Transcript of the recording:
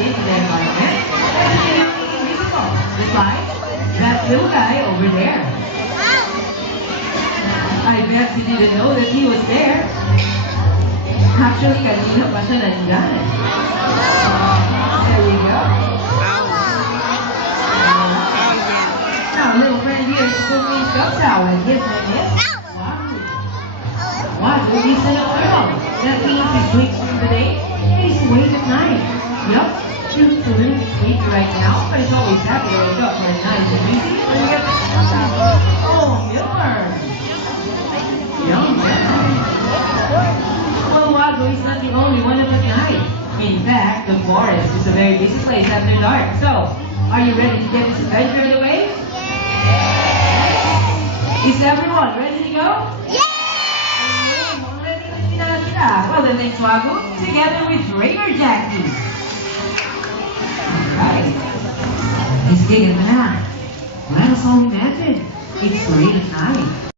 into their environment. And they are invisible, just like that little guy over there. I bet he didn't know that he was there. Actually, kanina pa siya nandyan. There we go. Now, little friend here is cooking Shopsao, and his name is Wahoo. Wahoo is an turtle. That means he sleeps during the day and he's awake at night. Yup, she's a little bit sleepy right now, but it's always happy to wake up for a nice and easy. And we get oh, Miller. Yum, yum. Well, Wahoo is not the only one up at night. In fact, the forest is a very busy place after dark. So, are you ready to get this adventure underway? Is everyone ready to go? Well then, thanks Wahoo, together with Raider Jackie. Alright. It's gigging na. Let us all imagine. It's late at night.